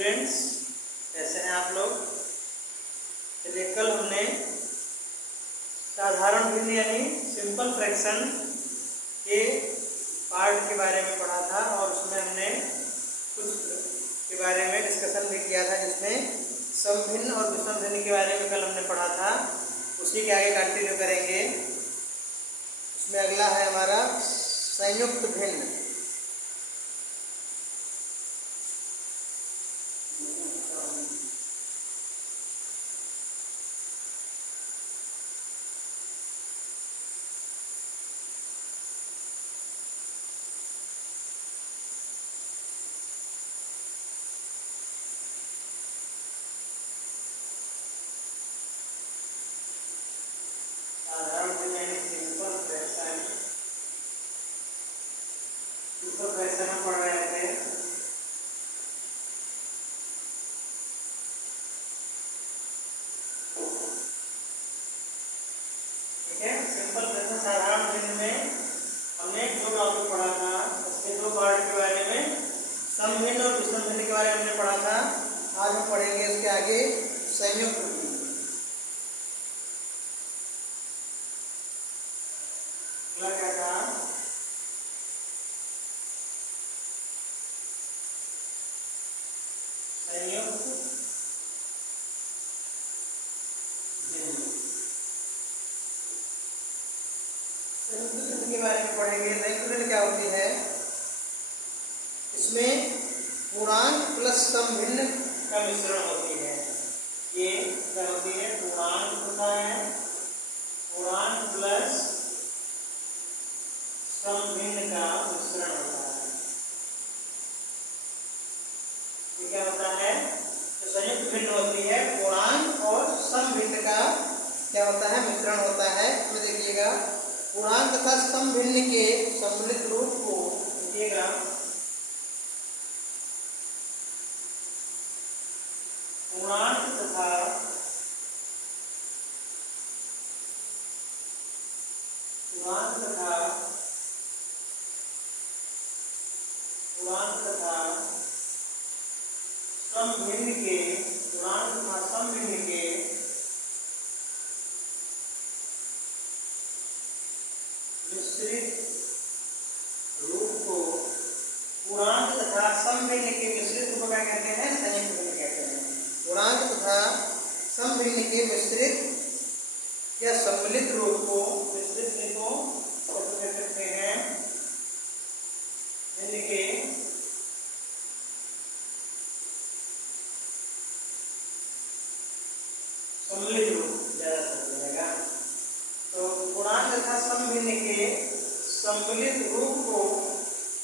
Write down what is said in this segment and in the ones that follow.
Students, कैसे हैं आप लोग। चलिए, कल हमने साधारण भिन्न यानी सिंपल फ्रैक्शन के पार्ट के बारे में पढ़ा था और उसमें हमने कुछ के बारे में डिस्कशन भी किया था, जिसमें समभिन्न और विषम भिन्न के बारे में कल हमने पढ़ा था। उसी के आगे कंटिन्यू करेंगे। उसमें अगला है हमारा संयुक्त भिन्न। हम पढ़ रहे थे। ठीक है, सिंपल फ्रैक्शन साधारण भिन्न में हमने जो टॉपिक पढ़ा था उसके दो पार्ट के बारे में, समभिन्न और विषम भिन्न के बारे में हमने पढ़ा था। आज हम पढ़ेंगे इसके आगे संयुक्त भिन्न। क्या था? संयुक्त भिन्न के बारे में पढ़ेंगे। संयुक्त भिन्न क्या होती है? इसमें पूर्णांक प्लस समभिन्न का मिश्रण होती है। ये क्या होती है? पूर्णांक होता है, पूर्णांक प्लस समभिन्न का मिश्रण होता है। ये क्या होता है? तो संयुक्त भिन्न होती है, पूर्णांक और समभिन्न का क्या होता है? मिश्रण होता है। इसमें देखिएगा, पूर्णांक तथा समभिन्न के सम्मिलित रूप को देखिएगा, पूर्णांक तथा समभिन्न के, पूर्णांक तथा समभिन्न के मिश्रित रूप को, पूर्णांक तथा समभिन्न के मिश्रित रूप क्या कहते हैं? संयुक्त भिन्न कहते हैं। पूर्णांक तथा समभिन्न के मिश्रित या सम्मिलित रूप को, मिश्रित को कह सकते हैं भिन्न के सम्मिलित रूप, ज्यादा समझ जाएगा। तो पूर्णांक तथा समभिन्न के सम्मिलित रूप को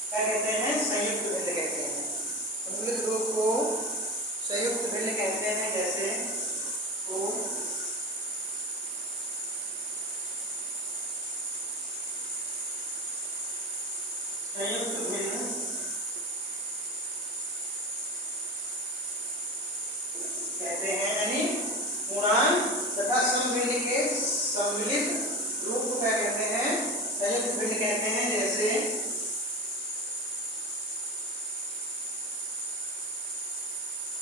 क्या कहते हैं? संयुक्त भिन्न कहते हैं। सम्मिलित रूप को संयुक्त भिन्न कहते हैं। जैसे तो संयुक्त भिन्न कहते हैं, यानी पूर्णांक तथा समभिन्न के सम्मिलित रूप को क्या कहते हैं? संयुक्त भिन्न कहते हैं।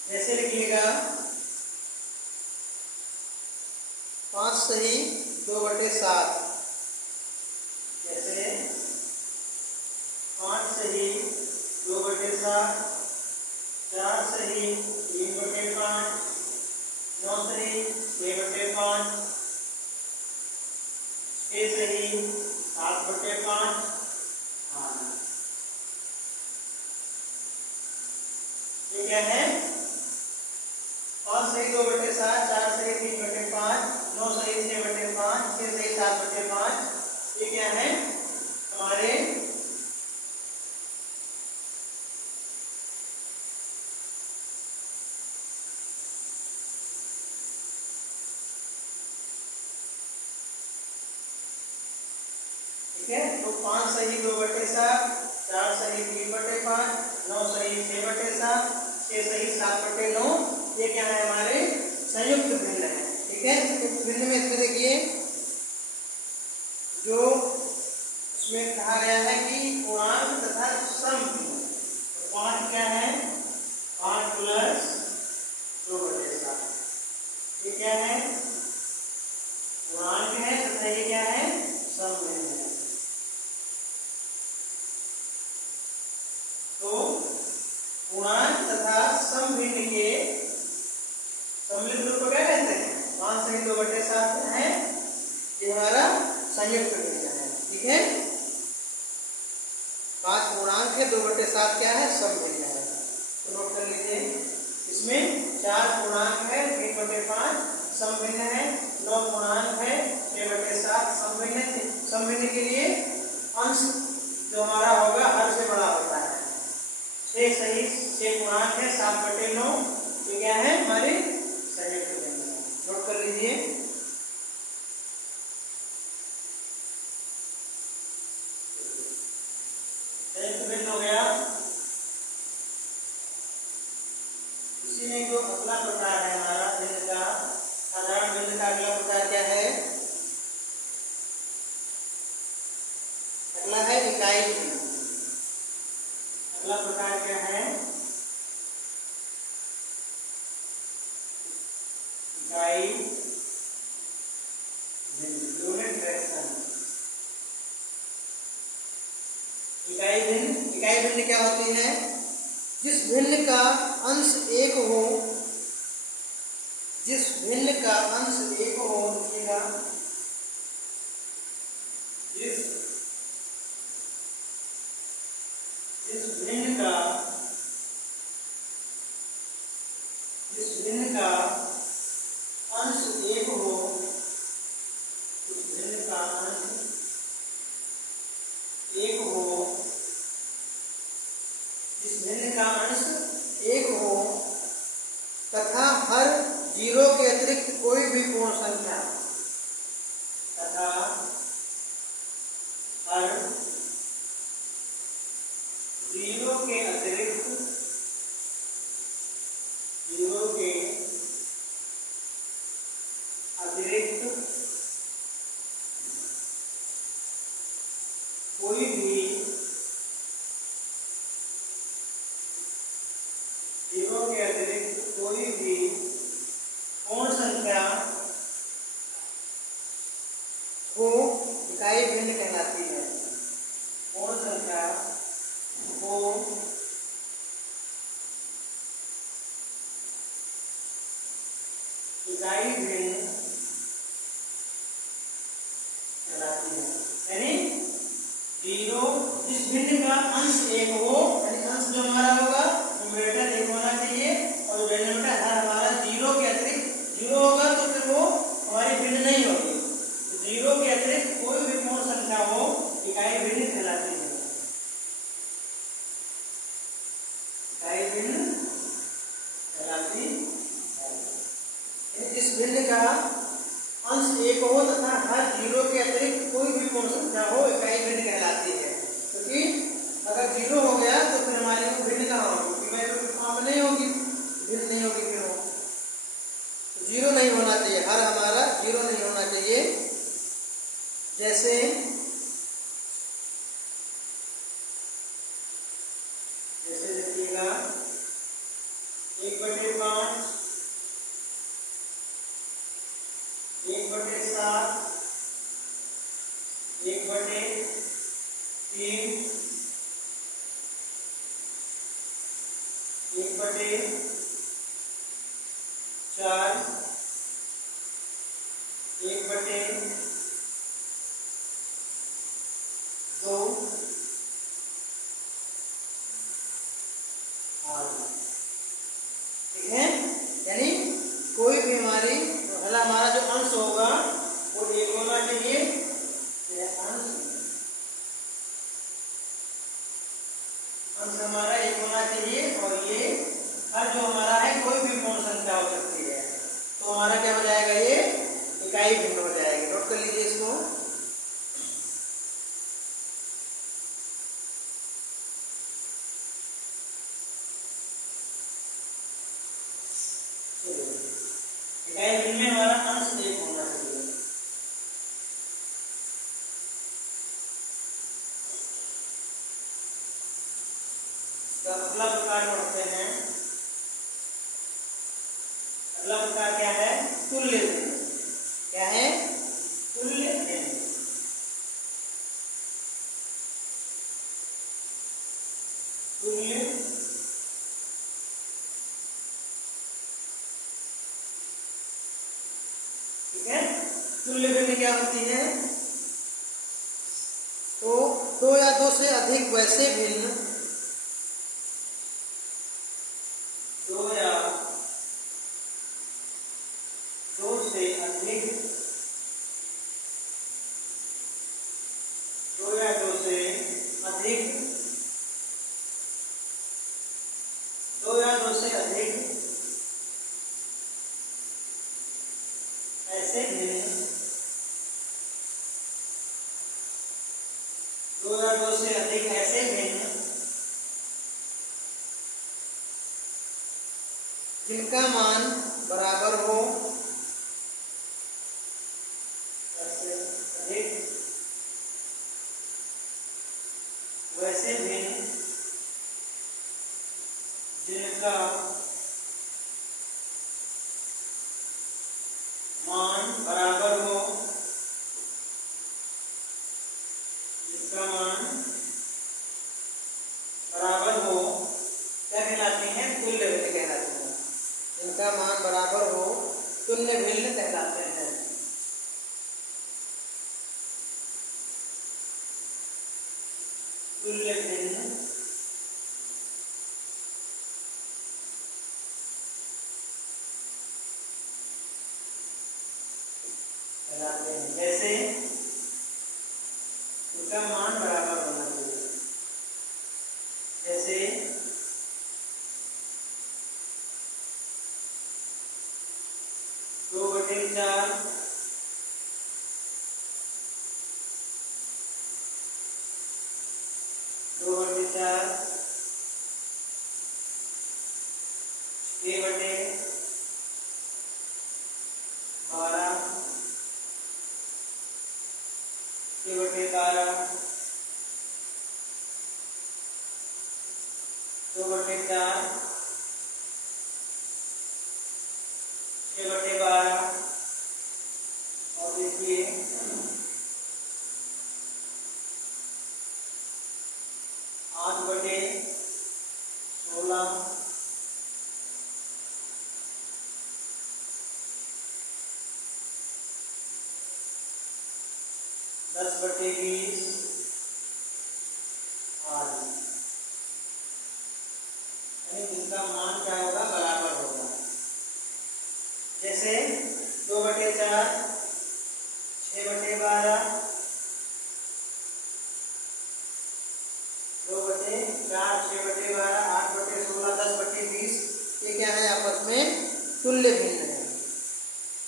जैसे लिखिएगा, 5 सही 2/7। जैसे 5 सही 2/7, 4 सही 3/5, 9 सही 6/5, 6 सही 7/5। ये क्या है? 5 सही 2/7, 4 सही 3/5, 9 सही 6/5, 6 सही 7/5। ये क्या है? हमारे ठीक है। तो 5 सही 2/7, 4 सही 3/5, 9 सही 6/7, 6 सही 7/9। ये क्या है? हमारे संयुक्त भिन्न है। ठीक है, संयुक्त भिन्न में इसमें देखिए, जो इसमें कहा गया है कि पूर्णांक तथा समभिन्न। 5 क्या है? 5 प्लस पूर्णांक तथा समभिन्न के सम्मिलित रूप को क्या कहते हैं? 5 सही 2/7 है, ये हमारा संयुक्त व्यंजन है। ठीक है, 5 पूर्णांक है, 2/7 क्या है? समभिन्न है। तो नोट कर लीजिए, इसमें 4 पूर्णांक है, 3/5 समभिन्न है, 9 पूर्णांक है, 6/7 समभिन्न है। समभिन्न के लिए अंश जो हमारा होगा हर से बड़ा होता है। 6 सही 6 पूर्णांक है, 7/9, ये क्या है? हमारे संयुक्त व्यंजन है। नोट कर लीजिए। संयुक्त व्यंजन हो गया। इसी में जो अगला प्रकार है हमारा व्यंजन का, साधारण व्यंजन का अगला प्रकार क्या है? अगला है इकाई भिन्न। अगला प्रकार क्या है? इकाई भिन्न, यूनिट फ्रैक्शन। इकाई भिन्न, इकाई भिन्न क्या होती है? जिस भिन्न का अंश 1 हो, जिस भिन्न का अंश 1 हो, लिखिएगा, जिस भिन्न का अंश 1 हो, उस भिन्न का अंश 1 हो, जिस भिन्न का अंश 1 हो तथा हर 0 के अतिरिक्त कोई भी पूर्ण संख्या, तथा हर 0 के अतिरिक्त कोई भी 0 के अतिरिक्त कोई भी पूर्ण संख्या को इकाई भिन्न कहलाती है। पूर्ण संख्या को इकाई भिन्न कहलाती है। यानी 0, जिस भिन्न का अंश 1 हो, यानी अंश जो हमारा होगा न्यूमरेटर 1 होना चाहिए और डिनोमिनेटर हर हमारा 0 के अतिरिक्त 0 होगा, तो फिर वो हमारी भिन्न नहीं होगी। तो 0 के अतिरिक्त कोई भी पूर्ण संख्या हो, इकाई भिन्न कहलाती है। इकाई भिन्न कहलाती है। जिस भिन्न का अंश 1 हो तथा हर 0 के अतिरिक्त कोई भी पूर्ण संख्या हो, इकाई भिन्न कहलाती है। क्योंकि अगर 0 हो गया तो फिर हमारी वो भिन्न कहाँ होगी? फॉर्म नहीं होगी, भिन्न नहीं होगी। फिर वो 0 नहीं होना चाहिए, हर हमारा 0 नहीं होना चाहिए। जैसे देखिएगा, 1/5, 1/7, 1/3, 1/4, 1/2, ठीक है। यानी कोई भी हमारी पहला हमारा जो अंश होगा वो 1 होना चाहिए। अंश हमारा 1 होना चाहिए और ये हर जो हमारा है कोई भी पूर्ण संख्या हो सकती है। तो हमारा क्या हो जाएगा? ये इकाई भिन्न हो जाएगी। नोट कर लीजिए इसको। इकाई भिन्न में हमारा अंश 1 होना चाहिए। तो अगला प्रकार पढ़ते हैं। अगला प्रकार क्या है? तुल्य भिन्न। क्या है? तुल्य भिन्न। तुल्य तुल्य भिन्न क्या होती है? तो दो या दो से अधिक वैसे भिन्न, दो या दो से अधिक, दो या दो से अधिक, दो या दो से अधिक ऐसे भिन्न, दो या दो से अधिक ऐसे भिन्न जिनका मान बराबर हो, ऐसे अधिक वैसे भिन्न जिनका मान बराबर हो, जिनका मान बराबर हो, क्या कहलाते हैं? तुल्य भिन्न कहलाते हैं। जिनका मान बराबर हो तुल्य भिन्न कहलाते हैं। तुल्य भिन्न कहलाते हैं। जैसे उनका मान बराबर होना चाहिए। जैसे 2/4 2/4 6/12 6/12 2/4 6/12 और देखिए 8/16 10/20 आदि। यानी इनका मान क्या होगा? बराबर होगा। जैसे 2/4 6/12 2/4 6/12 8/16 10/20 ये क्या है? आपस में तुल्य भिन्न है।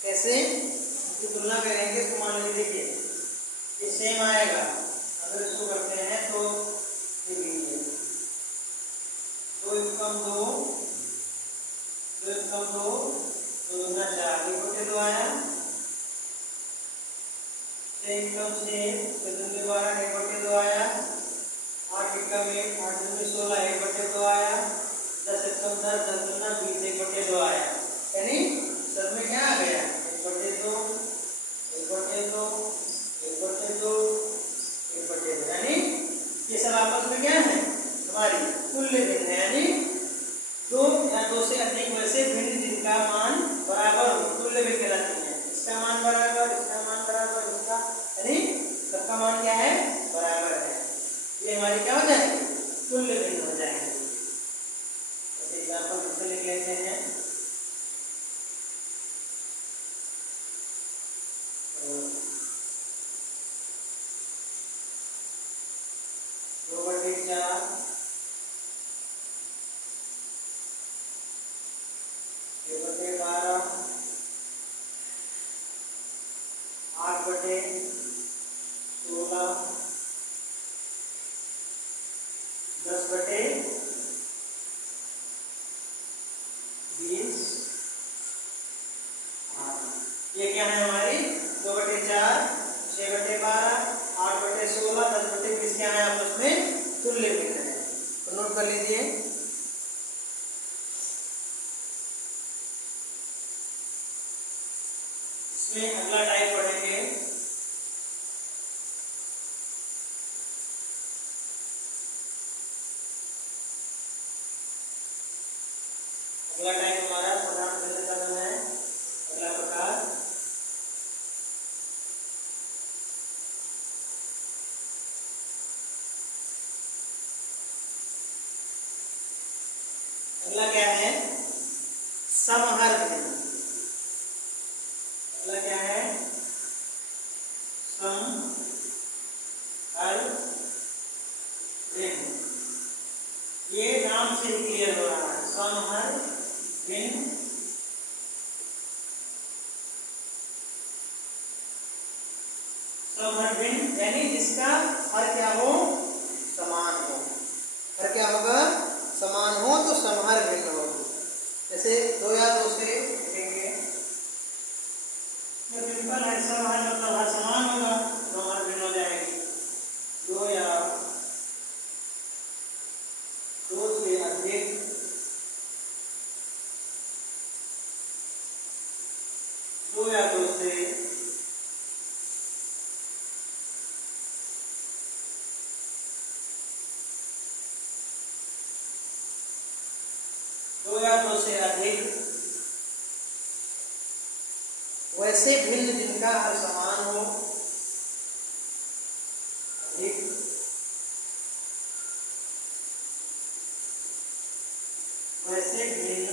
कैसे इसकी तुलना करेंगे तो मान लीजिए देखिए ये सेम आएगा। अगर इसको करते हैं तो ये लीजिए 2 × 2 2 × 2 2 × 4 1/2 आया। 6 × 6 2 12 1/2 आया। 8 × 1 8 2 16 1/2 आया। 10 × 10 10 × 20 1/2 आया। यानी सब में क्या आ गया? 1/2 1/2 1/2 1/2। यानी ये सब आपस में क्या है? हमारी तुल्य भिन्न है। यानी दो या दो से अधिक वैसे भिन्न जिनका मान बराबर हो तुल्य भिन्न कहलाते हैं। इसका मान बराबर, इसका मान बराबर, इसका, यानी सबका मान क्या है? बराबर है। ये हमारी क्या हो जाएंगे? तुल्य भिन्न हो जाएंगे। जैसे एग्जाम्पल से लिख लेते हैं। तो 2/4 6/12 8/16 10/20 ये क्या है हमारी? 2/4 6/12 8/16 10/20 क्या है? आपस में तुल्य भिन्न है। तो नोट कर लीजिए। इसमें अगला टाइप पढ़ेंगे। अगला टाइप हमारा प्रधान भिन्नता में है। अगला प्रकार अगला क्या है? समहर भिन्न। अगला क्या है? समहर भिन्न। ये नाम से ही क्लियर हो रहा है, समहर भिन्न। समहर भिन्न यानी जिसका हर क्या हो? समान हो। हर क्या होगा? समान हो तो समहर भिन्न हो। जैसे 2 या 2 से लिखेंगे, तो सिंपल है, समहर मतलब हर समान होगा, समहर भिन्न हो जाएगी। 2 या 2 से अधिक, 2 या 2 से 2 या 2 से अधिक वैसे भिन्न जिनका हर समान हो, अधिक वैसे भिन्न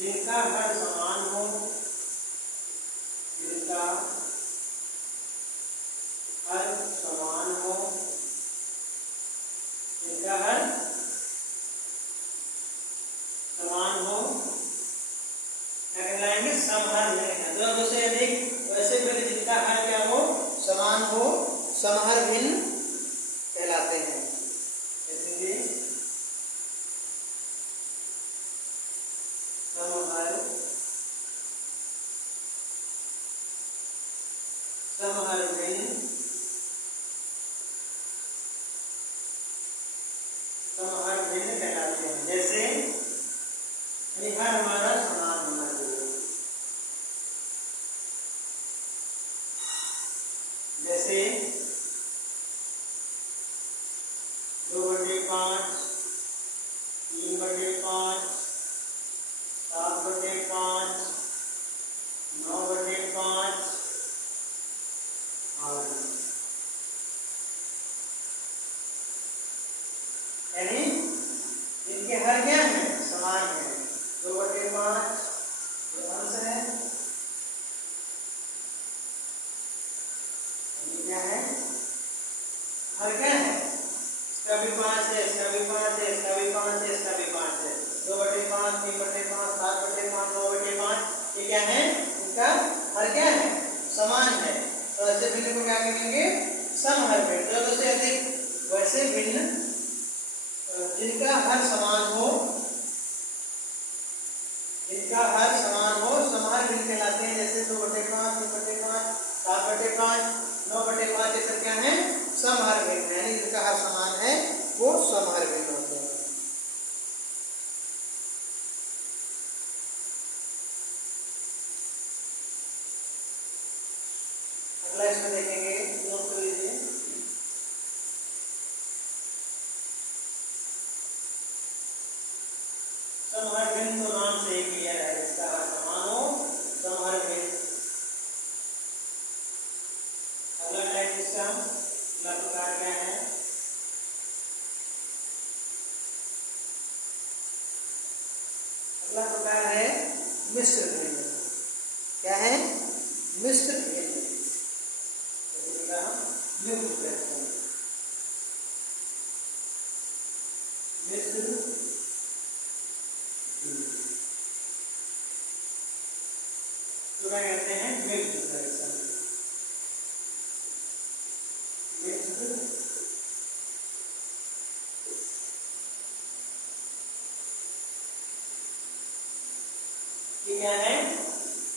जिनका हर समान हो, जिनका हर समान हो, जिनका हर समान हो, क्या कहलाएंगे? समहर भिन्न। 2 या 2 से अधिक वैसे भिन्न जिनका हर क्या हो? समान हो, समहर भिन्न कहलाते हैं। इसलिए समहर भिन्न, समहर भिन्न कहलाते हैं। जैसे हर हमारा समान होना चाहिए। जैसे 2/5, 3/5, 7/5, 9/5 और यानी इनके हर क्या है? समान है। 2/5 जो अंश है, ये क्या है? हर क्या है? इसका भी 5 है, इसका भी 5 है, इसका भी 5 है, इसका भी 5 है। 2/5, 3/5, 7/5, 9/5 ये क्या है? इनका हर क्या है? समान है। तो ऐसे भिन्न को क्या कहेंगे? समहर भिन्न। 2 या 2 से अधिक वैसे भिन्न जिनका हर समान हो, जिनका हर समान हो, समहर भिन्न कहलाते हैं। जैसे 2/5, 3/5, 7/5, 9/5 ये सब क्या है? समहर भिन्न यानी जिनका हर समान है वो समहर भिन्न होते हैं। अगला इसमें देखेंगे, नोट कर लीजिए। समहर भिन्न तो नाम से ही क्लियर है, जिसका हर समान हो, समहर भिन्न। अगला टाइप इसका अगला प्रकार क्या है? अगला प्रकार है मिश्र भिन्न। क्या है? मिश्र भिन्न। मिश्र फ्रैक्शन, मिश्र तो क्या कहते हैं? Mixed fraction. मिक्स्ड ये क्या है?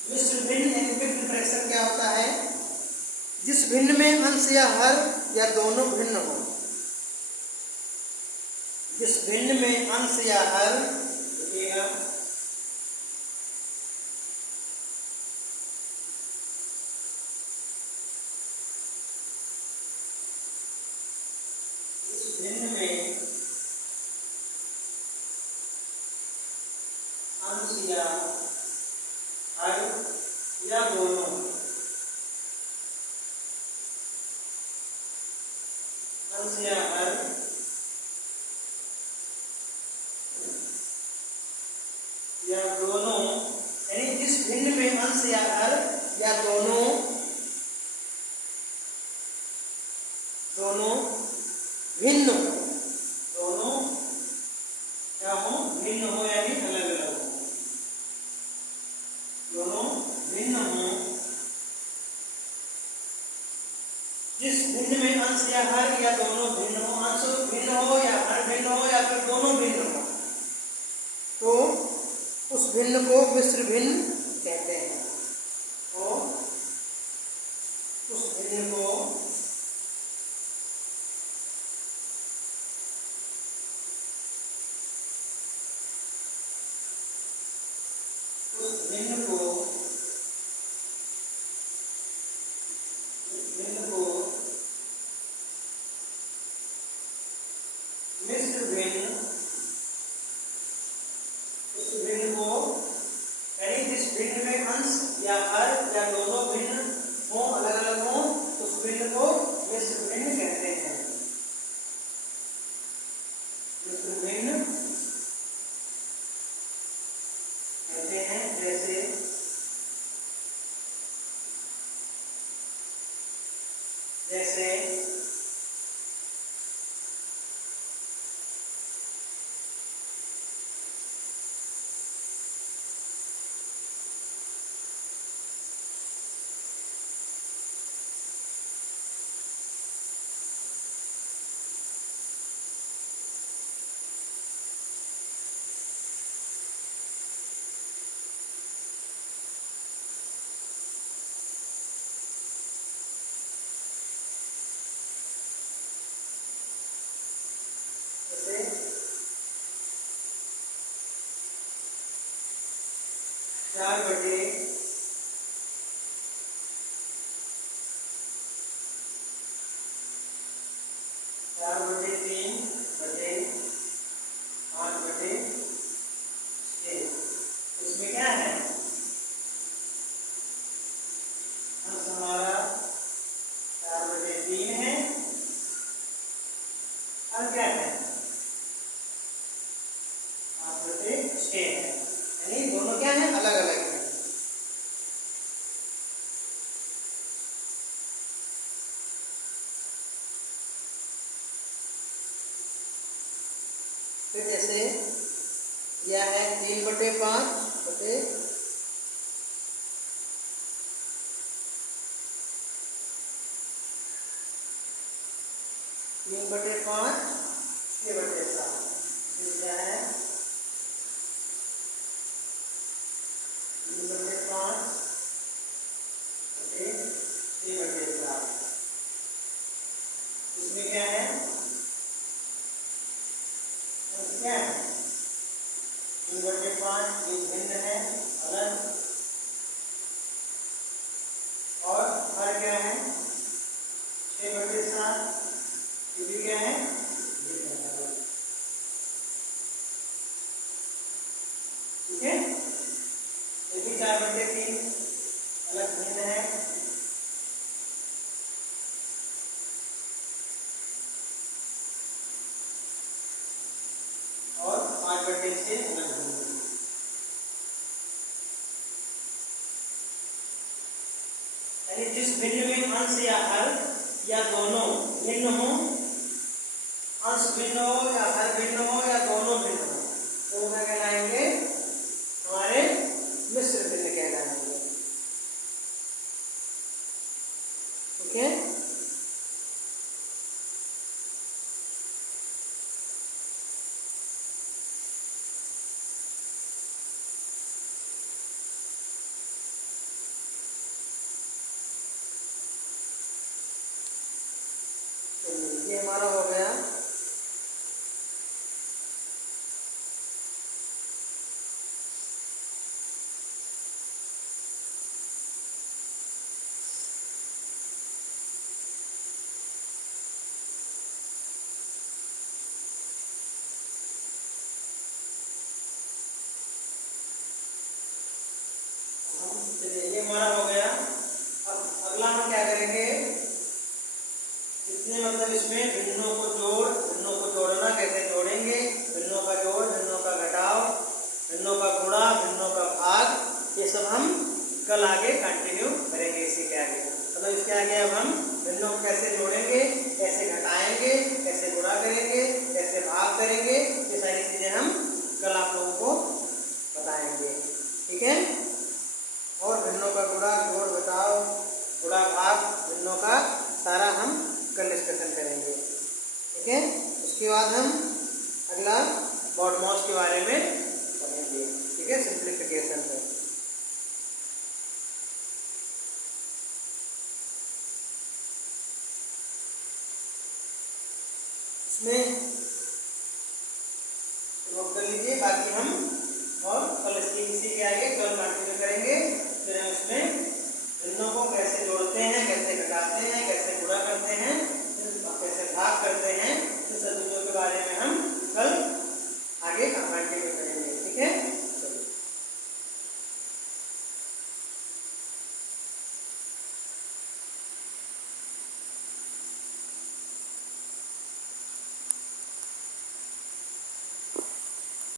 मिश्र भिन्न यानी मिक्स्ड फ्रैक्शन क्या होता है? जिस भिन्न में अंश या हर या दोनों भिन्न हो। जिस भिन्न में अंश या हर, देखिएगा, इस भिन्न में अंश या हर या दोनों अंश या हर या दोनों, यानी जिस भिन्न में अंश या हर या दोनों भिन्न हो, दोनों क्या हो, भिन्न हो यानी अलग अलग हो, दोनों भिन्न हो, जिस भिन्न में अंश या हर या दोनों भिन्न हो, अंश भिन्न हो या हर भिन्न हो या फिर दोनों भिन्न हो, तो उस भिन्न को मिश्र भिन्न कहते हैं। तो उस भिन्न को मिश्र भिन्न, उस भिन्न को यानी जिस भिन्न में अंश या हर या दोनों भिन्न हो, अलग अलग हो, उस भिन्न को मिश्र भिन्न कहते हैं। मिश्र भिन्न कहते हैं। जैसे चार बटे तीन बटे 5 बटे 6, इसमें क्या है, अंश हमारा 4 बटे 3 है, और क्या है 5 बटे 6 है, यानी दोनों क्या है, अलग अलग है। फिर जैसे यह है 3 बटे 5 बटे 3 बटे 5 6 बटे 7, फिर क्या है 3 बटे 5 बटे 6 बटे 7, इसमें क्या है, क्या है 3 बटे 5 एक भिन्न है, अलग, और हर क्या है 6 बटे 7, ये भी क्या है भिन्न है, ठीक है। ये भी 4 बटे 3 अलग भिन्न है, और 5 बटे 6 अलग भिन्न है। यानी जिस भिन्न में अंश या हर या दोनों भिन्न हो, अंश भिन्न हो या हर भिन्न हो या दोनों भिन्न हो, तो क्या कहलाएंगे, हमारे मिश्र भिन्न कहलाएंगे, ठीक है। ये हमारा हो गया ये हमारा हो गया। अब अगला हम क्या करेंगे, जितने मतलब इसमें भिन्नों को जोड़ना कैसे जोड़ेंगे, भिन्नों का जोड़, भिन्नों का घटाव, भिन्नों का गुणा, कल आगे कंटिन्यू करेंगे इसी के आगे। मतलब इसके आगे अब हम भिन्नों को कैसे जोड़ेंगे, कैसे घटाएंगे, कैसे गुणा करेंगे, कैसे भाग करेंगे, ये सारी चीज़ें हम कल आप लोगों को बताएंगे। ठीक है। और भिन्नों का गुणा, जोड़, घटाव, गुणा, भाग, भिन्नों का सारा हम कल डिस्कशन करेंगे। ठीक है। उसके बाद हम अगला मॉडमॉस के बारे में पढ़ेंगे। ठीक है, सिंप्लीफिकेशन पे। इसमें नोट कर लीजिए, बाकी हम और कल इसी के आगे कल कंटिन्यू करेंगे। फिर हम इसमें भिन्नों को कैसे जोड़ते हैं, कैसे घटाते हैं,